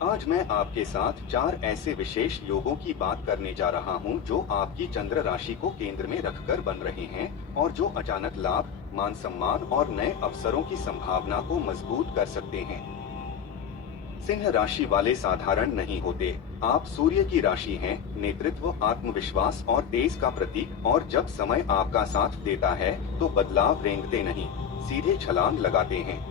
आज मैं आपके साथ 4 ऐसे विशेष योगों की बात करने जा रहा हूं जो आपकी चंद्र राशि को केंद्र में रखकर बन रहे हैं और जो अचानक लाभ, मान सम्मान और नए अवसरों की संभावना को मजबूत कर सकते हैं। सिंह राशि वाले साधारण नहीं होते। आप सूर्य की राशि हैं, नेतृत्व, आत्मविश्वास और तेज का प्रतीक, और जब समय आपका साथ देता है तो बदलाव रेंगते नहीं, सीधे छलांग लगाते हैं।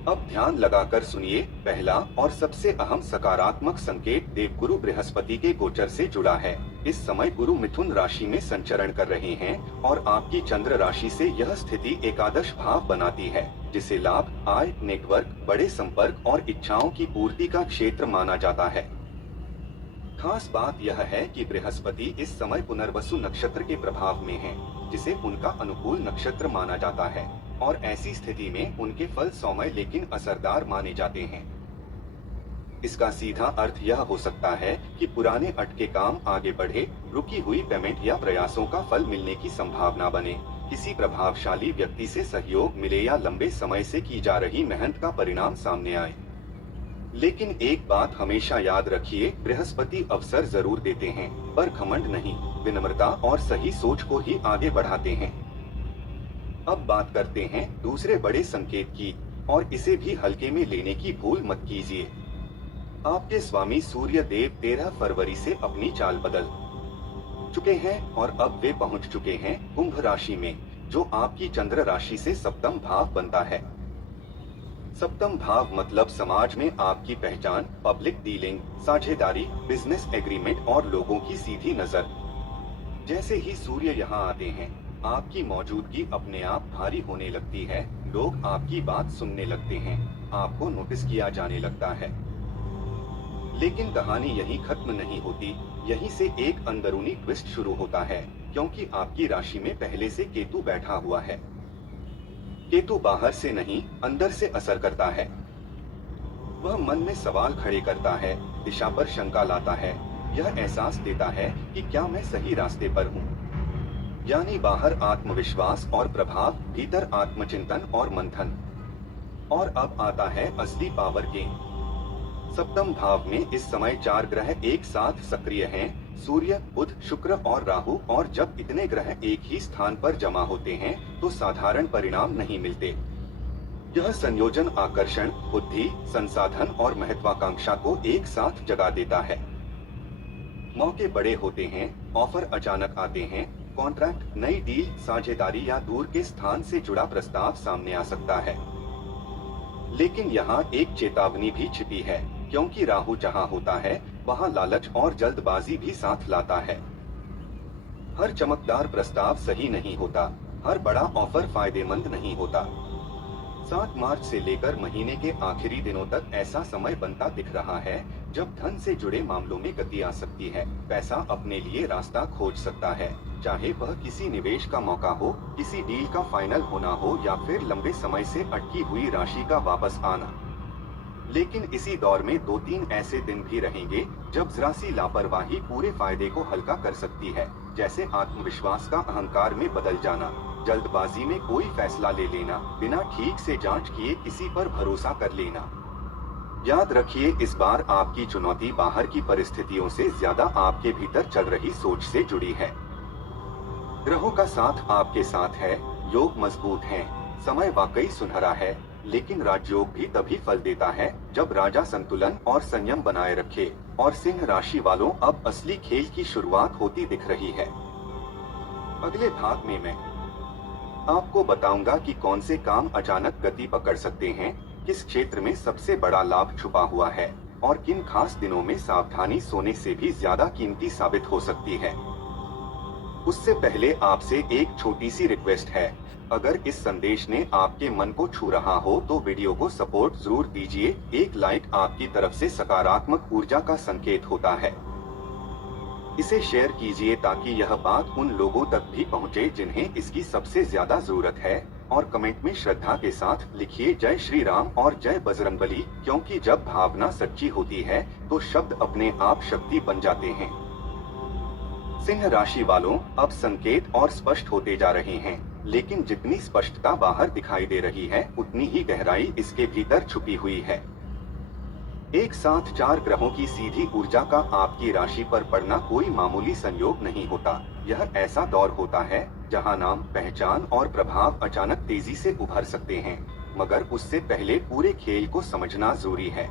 अब ध्यान लगाकर सुनिए। पहला और सबसे अहम सकारात्मक संकेत देवगुरु बृहस्पति के गोचर से जुड़ा है। इस समय गुरु मिथुन राशि में संचरण कर रहे हैं और आपकी चंद्र राशि से यह स्थिति एकादश भाव बनाती है, जिसे लाभ, आय, नेटवर्क, बड़े संपर्क और इच्छाओं की पूर्ति का क्षेत्र माना जाता है। खास बात यह है कि बृहस्पति इस समय पुनर्वसु नक्षत्र के प्रभाव में है, जिसे उनका अनुकूल नक्षत्र माना जाता है, और ऐसी स्थिति में उनके फल सौम्य लेकिन असरदार माने जाते हैं। इसका सीधा अर्थ यह हो सकता है कि पुराने अटके काम आगे बढ़े, रुकी हुई पेमेंट या प्रयासों का फल मिलने की संभावना बने, किसी प्रभावशाली व्यक्ति से सहयोग मिले या लंबे समय से की जा रही मेहनत का परिणाम सामने आए। लेकिन एक बात हमेशा याद रखिए, बृहस्पति अवसर जरूर देते हैं, पर घमंड नहीं, विनम्रता और सही सोच को ही आगे बढ़ाते हैं। अब बात करते हैं दूसरे बड़े संकेत की, और इसे भी हल्के में लेने की भूल मत कीजिए। आपके स्वामी सूर्य देव 13 फरवरी से अपनी चाल बदल चुके हैं और अब वे पहुंच चुके हैं कुंभ राशि में, जो आपकी चंद्र राशि से सप्तम भाव बनता है। सप्तम भाव मतलब समाज में आपकी पहचान, पब्लिक डीलिंग, साझेदारी, बिजनेस एग्रीमेंट और लोगों की सीधी नजर। जैसे ही सूर्य यहाँ आते हैं, आपकी मौजूदगी अपने आप भारी होने लगती है, लोग आपकी बात सुनने लगते हैं, आपको नोटिस किया जाने लगता है। लेकिन कहानी यहीं खत्म नहीं होती, यहीं से एक अंदरूनी ट्विस्ट शुरू होता है, क्योंकि आपकी राशि में पहले से केतु बैठा हुआ है। केतु बाहर से नहीं, अंदर से असर करता है। वह मन में सवाल खड़े करता है, दिशा पर शंका लाता है, यह एहसास देता है कि क्या मैं सही रास्ते पर हूँ। यानी बाहर आत्मविश्वास और प्रभाव, भीतर आत्मचिंतन और मंथन। और अब आता है असली पावर गेम। सप्तम भाव में इस समय 4 ग्रह एक साथ सक्रिय हैं, सूर्य, बुध, शुक्र और राहु, और जब इतने ग्रह एक ही स्थान पर जमा होते हैं तो साधारण परिणाम नहीं मिलते। यह संयोजन आकर्षण, बुद्धि, संसाधन और महत्वाकांक्षा को एक साथ जगा देता है। मौके बड़े होते हैं, ऑफर अचानक आते हैं, कॉन्ट्रैक्ट, नई डील, साझेदारी या दूर के स्थान से जुड़ा प्रस्ताव सामने आ सकता है। लेकिन यहाँ एक चेतावनी भी छिपी है, क्योंकि राहु जहाँ होता है वहाँ लालच और जल्दबाजी भी साथ लाता है। हर चमकदार प्रस्ताव सही नहीं होता, हर बड़ा ऑफर फायदेमंद नहीं होता। 7 मार्च से लेकर महीने के आखिरी दिनों तक ऐसा समय बनता दिख रहा है जब धन से जुड़े मामलों में गति आ सकती है, पैसा अपने लिए रास्ता खोज सकता है, चाहे वह किसी निवेश का मौका हो, किसी डील का फाइनल होना हो या फिर लंबे समय से अटकी हुई राशि का वापस आना। लेकिन इसी दौर में 2-3 ऐसे दिन भी रहेंगे जब जरा सी लापरवाही पूरे फायदे को हल्का कर सकती है, जैसे आत्मविश्वास का अहंकार में बदल जाना, जल्दबाजी में कोई फैसला ले लेना, बिना ठीक से जांच किए किसी पर भरोसा कर लेना। याद रखिए, इस बार आपकी चुनौती बाहर की परिस्थितियों से ज्यादा आपके भीतर चल रही सोच से जुड़ी है। ग्रहों का साथ आपके साथ है, योग मजबूत हैं, समय वाकई सुनहरा है, लेकिन राजयोग भी तभी फल देता है जब राजा संतुलन और संयम बनाए रखे, और सिंह राशि वालों अब असली खेल की शुरुआत होती दिख रही है। अगले भाग में मैं आपको बताऊंगा कि कौन से काम अचानक गति पकड़ सकते हैं, किस क्षेत्र में सबसे बड़ा लाभ छुपा हुआ है, और किन खास दिनों में सावधानी सोने से भी ज्यादा कीमती साबित हो सकती है। उससे पहले आपसे एक छोटी सी रिक्वेस्ट है, अगर इस संदेश ने आपके मन को छू रहा हो तो वीडियो को सपोर्ट जरूर दीजिए। एक लाइक आपकी तरफ से सकारात्मक ऊर्जा का संकेत होता है। इसे शेयर कीजिए ताकि यह बात उन लोगों तक भी पहुंचे जिन्हें इसकी सबसे ज्यादा जरूरत है, और कमेंट में श्रद्धा के साथ लिखिए जय श्री राम और जय बजरंगबली, क्योंकि जब भावना सच्ची होती है तो शब्द अपने आप शक्ति बन जाते हैं। सिंह राशि वालों, अब संकेत और स्पष्ट होते जा रहे हैं, लेकिन जितनी स्पष्टता बाहर दिखाई दे रही है उतनी ही गहराई इसके भीतर छुपी हुई है। एक साथ 4 ग्रहों की सीधी ऊर्जा का आपकी राशि पर पड़ना कोई मामूली संयोग नहीं होता। यह ऐसा दौर होता है जहां नाम, पहचान और प्रभाव अचानक तेजी से उभर सकते हैं, मगर उससे पहले पूरे खेल को समझना जरूरी है।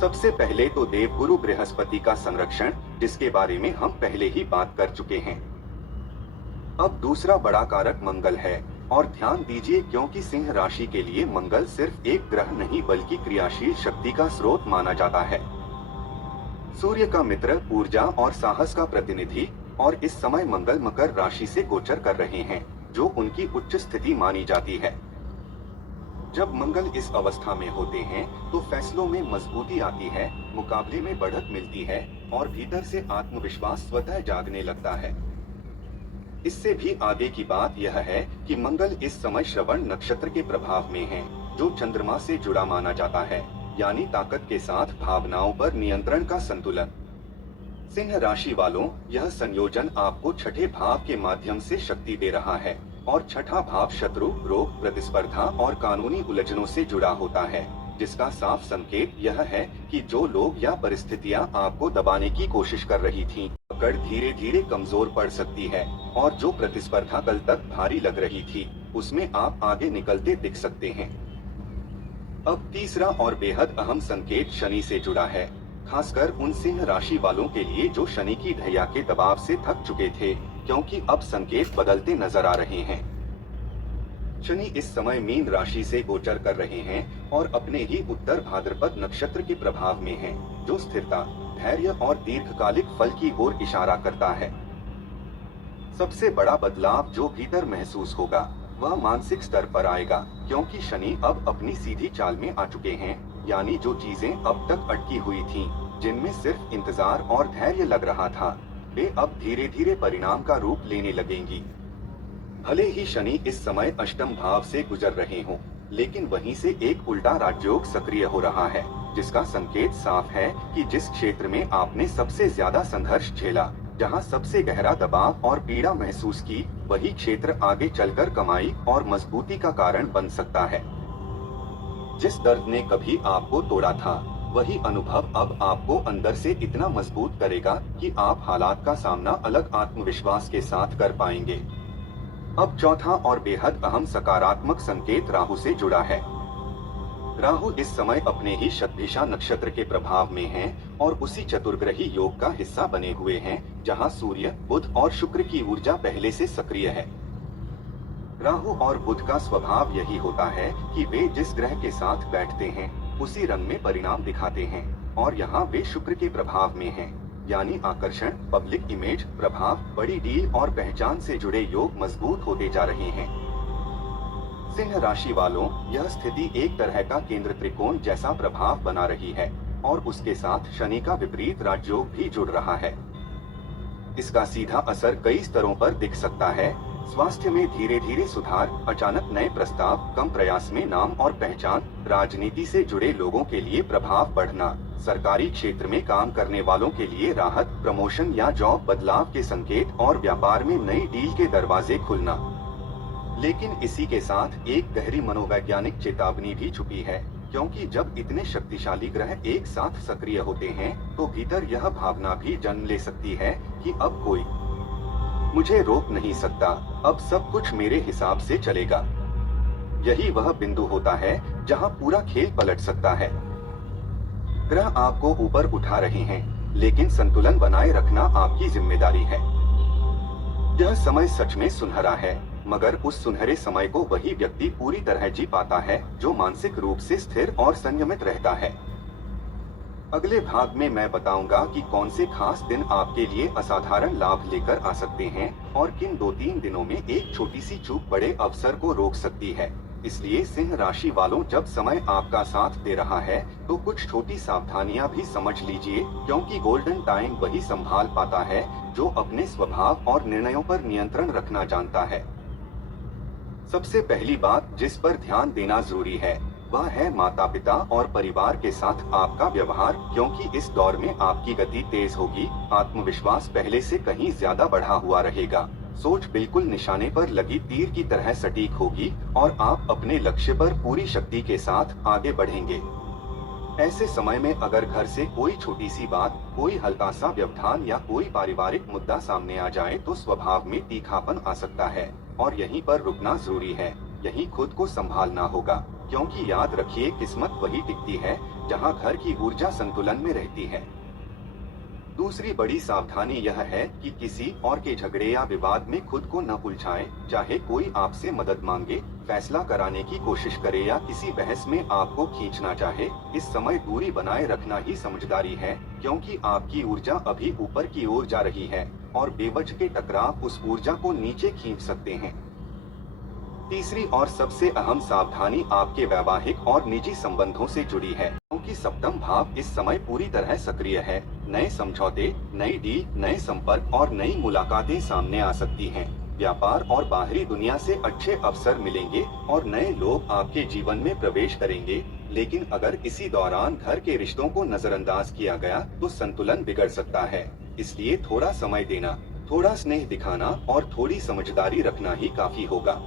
सबसे पहले तो देवगुरु बृहस्पति का संरक्षण, जिसके बारे में हम पहले ही बात कर चुके हैं। अब दूसरा बड़ा कारक मंगल है, और ध्यान दीजिए क्योंकि सिंह राशि के लिए मंगल सिर्फ एक ग्रह नहीं बल्कि क्रियाशील शक्ति का स्रोत माना जाता है। सूर्य का मित्र, ऊर्जा और साहस का प्रतिनिधि, और इस समय मंगल मकर राशि से गोचर कर रहे हैं, जो उनकी उच्च स्थिति मानी जाती है। जब मंगल इस अवस्था में होते हैं तो फैसलों में मजबूती आती है, मुकाबले में बढ़त मिलती है और भीतर से आत्मविश्वास स्वतः जागने लगता है। इससे भी आगे की बात यह है कि मंगल इस समय श्रवण नक्षत्र के प्रभाव में है, जो चंद्रमा से जुड़ा माना जाता है, यानी ताकत के साथ भावनाओं पर नियंत्रण का संतुलन। सिंह राशि वालों, यह संयोजन आपको छठे भाव के माध्यम से शक्ति दे रहा है, और छठा भाव शत्रु, रोग, प्रतिस्पर्धा और कानूनी उलझनों से जुड़ा होता है, जिसका साफ संकेत यह है कि जो लोग या परिस्थितियां आपको दबाने की कोशिश कर रही थीं, पकड़ धीरे धीरे कमजोर पड़ सकती है, और जो प्रतिस्पर्धा कल तक भारी लग रही थी, उसमें आप आगे निकलते दिख सकते हैं। अब तीसरा और बेहद अहम संकेत शनि से जुड़ा है, खासकर उन सिंह राशि वालों के लिए जो शनि की ढैया के दबाव से थक चुके थे, क्योंकि अब संकेत बदलते नजर आ रहे हैं। शनि इस समय मीन राशि से गोचर कर रहे हैं और अपने ही उत्तर भाद्रपद नक्षत्र के प्रभाव में हैं, जो स्थिरता, धैर्य और दीर्घकालिक फल की ओर इशारा करता है। सबसे बड़ा बदलाव जो भीतर महसूस होगा वह मानसिक स्तर पर आएगा, क्योंकि शनि अब अपनी सीधी चाल में आ चुके हैं, यानी जो चीजें अब तक अटकी हुई थीं, जिनमें सिर्फ इंतजार और धैर्य लग रहा था, वे अब धीरे धीरे परिणाम का रूप लेने लगेंगी। भले ही शनि इस समय अष्टम भाव से गुजर रहे हों, लेकिन वहीं से एक उल्टा राजयोग सक्रिय हो रहा है, जिसका संकेत साफ है कि जिस क्षेत्र में आपने सबसे ज्यादा संघर्ष झेला, जहां सबसे गहरा दबाव और पीड़ा महसूस की, वही क्षेत्र आगे चलकर कमाई और मजबूती का कारण बन सकता है। जिस दर्द ने कभी आपको तोड़ा था, वही अनुभव अब आपको अंदर से इतना मजबूत करेगा कि आप हालात का सामना अलग आत्मविश्वास के साथ कर पाएंगे। अब चौथा और बेहद अहम सकारात्मक संकेत राहु से जुड़ा है। राहु इस समय अपने ही शतभिषा नक्षत्र के प्रभाव में हैं और उसी चतुर्ग्रही योग का हिस्सा बने हुए हैं, जहां सूर्य, बुध और शुक्र की ऊर्जा पहले से सक्रिय है। राहु और बुध का स्वभाव यही होता है कि वे जिस ग्रह के साथ बैठते हैं उसी रंग में परिणाम दिखाते हैं, और यहाँ वे शुक्र के प्रभाव में हैं, यानी आकर्षण, पब्लिक इमेज, प्रभाव, बड़ी डील और पहचान से जुड़े योग मजबूत होते जा रहे हैं। सिंह राशि वालों, यह स्थिति एक तरह का केंद्र त्रिकोण जैसा प्रभाव बना रही है, और उसके साथ शनि का विपरीत राजयोग भी जुड़ रहा है। इसका सीधा असर कई स्तरों पर दिख सकता है। स्वास्थ्य में धीरे धीरे सुधार, अचानक नए प्रस्ताव, कम प्रयास में नाम और पहचान, राजनीति से जुड़े लोगों के लिए प्रभाव बढ़ना, सरकारी क्षेत्र में काम करने वालों के लिए राहत, प्रमोशन या जॉब बदलाव के संकेत, और व्यापार में नई डील के दरवाजे खुलना। लेकिन इसी के साथ एक गहरी मनोवैज्ञानिक चेतावनी भी छुपी है, क्योंकि जब इतने शक्तिशाली ग्रह एक साथ सक्रिय होते हैं तो भीतर यह भावना भी जन्म ले सकती है कि अब कोई मुझे रोक नहीं सकता, अब सब कुछ मेरे हिसाब से चलेगा। यही वह बिंदु होता है जहां पूरा खेल पलट सकता है। ग्रह आपको ऊपर उठा रहे हैं, लेकिन संतुलन बनाए रखना आपकी जिम्मेदारी है। यह समय सच में सुनहरा है, मगर उस सुनहरे समय को वही व्यक्ति पूरी तरह जी पाता है जो मानसिक रूप से स्थिर और संयमित रहता है। अगले भाग में मैं बताऊंगा कि कौन से खास दिन आपके लिए असाधारण लाभ लेकर आ सकते हैं और किन 2-3 दिनों में एक छोटी सी चूक बड़े अवसर को रोक सकती है। इसलिए सिंह राशि वालों, जब समय आपका साथ दे रहा है तो कुछ छोटी सावधानियां भी समझ लीजिए, क्योंकि गोल्डन टाइम वही संभाल पाता है जो अपने स्वभाव और निर्णयों पर नियंत्रण रखना जानता है। सबसे पहली बात जिस पर ध्यान देना जरूरी है वह है माता पिता और परिवार के साथ आपका व्यवहार, क्योंकि इस दौर में आपकी गति तेज होगी, आत्मविश्वास पहले से कहीं ज्यादा बढ़ा हुआ रहेगा, सोच बिल्कुल निशाने पर लगी तीर की तरह सटीक होगी और आप अपने लक्ष्य पर पूरी शक्ति के साथ आगे बढ़ेंगे। ऐसे समय में अगर घर से कोई छोटी सी बात, कोई हल्का सा व्यवधान या कोई पारिवारिक मुद्दा सामने आ जाए तो स्वभाव में तीखापन आ सकता है और यहीं पर रुकना जरूरी है। यहीं खुद को संभालना होगा, क्योंकि याद रखिए किस्मत वही टिकती है जहां घर की ऊर्जा संतुलन में रहती है। दूसरी बड़ी सावधानी यह है कि किसी और के झगड़े या विवाद में खुद को न उलझाएं, चाहे कोई आपसे मदद मांगे, फैसला कराने की कोशिश करे या किसी बहस में आपको खींचना चाहे। इस समय दूरी बनाए रखना ही समझदारी है, क्योंकि आपकी ऊर्जा अभी ऊपर की ओर जा रही है और बेवजह के टकराव उस ऊर्जा को नीचे खींच सकते हैं। तीसरी और सबसे अहम सावधानी आपके वैवाहिक और निजी संबंधों से जुड़ी है, क्योंकि सप्तम भाव इस समय पूरी तरह सक्रिय है। नए समझौते, नई डील, नए संपर्क और नई मुलाकातें सामने आ सकती हैं। व्यापार और बाहरी दुनिया से अच्छे अवसर मिलेंगे और नए लोग आपके जीवन में प्रवेश करेंगे। लेकिन अगर इसी दौरान घर के रिश्तों को नजरअंदाज किया गया तो संतुलन बिगड़ सकता है। इसलिए थोड़ा समय देना, थोड़ा स्नेह दिखाना और थोड़ी समझदारी रखना ही काफी होगा।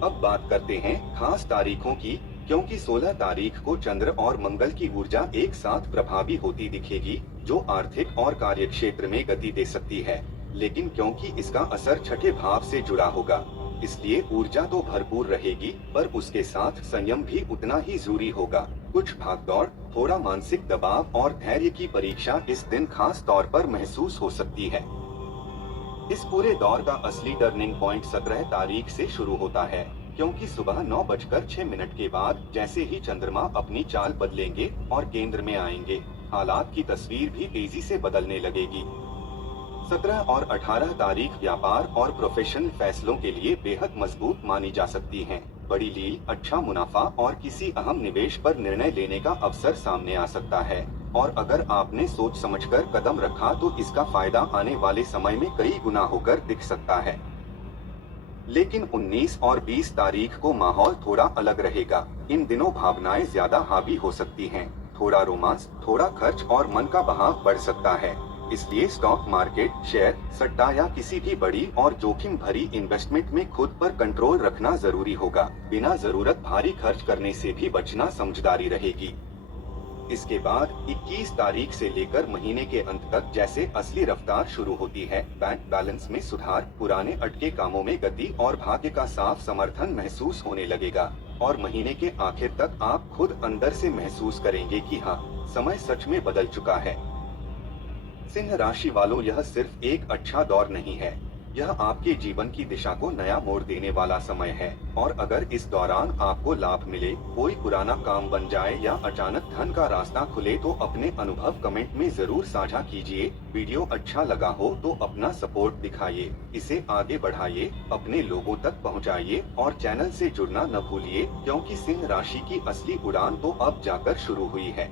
अब बात करते हैं खास तारीखों की, क्योंकि 16 तारीख को चंद्र और मंगल की ऊर्जा एक साथ प्रभावी होती दिखेगी, जो आर्थिक और कार्य क्षेत्र में गति दे सकती है। लेकिन क्योंकि इसका असर छठे भाव से जुड़ा होगा, इसलिए ऊर्जा तो भरपूर रहेगी, पर उसके साथ संयम भी उतना ही जरूरी होगा। कुछ भागदौड़, थोड़ा मानसिक दबाव और धैर्य की परीक्षा इस दिन खास तौर पर महसूस हो सकती है। इस पूरे दौर का असली टर्निंग पॉइंट 17 तारीख से शुरू होता है, क्योंकि सुबह 9:06 के बाद जैसे ही चंद्रमा अपनी चाल बदलेंगे और केंद्र में आएंगे, हालात की तस्वीर भी तेजी से बदलने लगेगी। 17 और 18 तारीख व्यापार और प्रोफेशनल फैसलों के लिए बेहद मजबूत मानी जा सकती हैं। बड़ी डील, अच्छा मुनाफा और किसी अहम निवेश पर निर्णय लेने का अवसर सामने आ सकता है, और अगर आपने सोच समझकर कदम रखा तो इसका फायदा आने वाले समय में कई गुना होकर दिख सकता है। लेकिन 19 और 20 तारीख को माहौल थोड़ा अलग रहेगा। इन दिनों भावनाएं ज्यादा हावी हो सकती हैं। थोड़ा रोमांस, थोड़ा खर्च और मन का बहाव बढ़ सकता है। इसलिए स्टॉक मार्केट, शेयर, सट्टा या किसी भी बड़ी और जोखिम भरी इन्वेस्टमेंट में खुद पर कंट्रोल रखना जरूरी होगा। बिना जरूरत भारी खर्च करने से भी बचना समझदारी रहेगी। इसके बाद 21 तारीख से लेकर महीने के अंत तक जैसे असली रफ्तार शुरू होती है। बैंक बैलेंस में सुधार, पुराने अटके कामों में गति और भाग्य का साफ समर्थन महसूस होने लगेगा, और महीने के आखिर तक आप खुद अंदर से महसूस करेंगे कि हाँ, समय सच में बदल चुका है। सिंह राशि वालों, यह सिर्फ एक अच्छा दौर नहीं है, यह आपके जीवन की दिशा को नया मोड़ देने वाला समय है। और अगर इस दौरान आपको लाभ मिले, कोई पुराना काम बन जाए या अचानक धन का रास्ता खुले, तो अपने अनुभव कमेंट में जरूर साझा कीजिए। वीडियो अच्छा लगा हो तो अपना सपोर्ट दिखाइए, इसे आगे बढ़ाइए, अपने लोगों तक पहुंचाइए और चैनल से जुड़ना न भूलिए, क्योंकि सिंह राशि की असली उड़ान तो अब जाकर शुरू हुई है।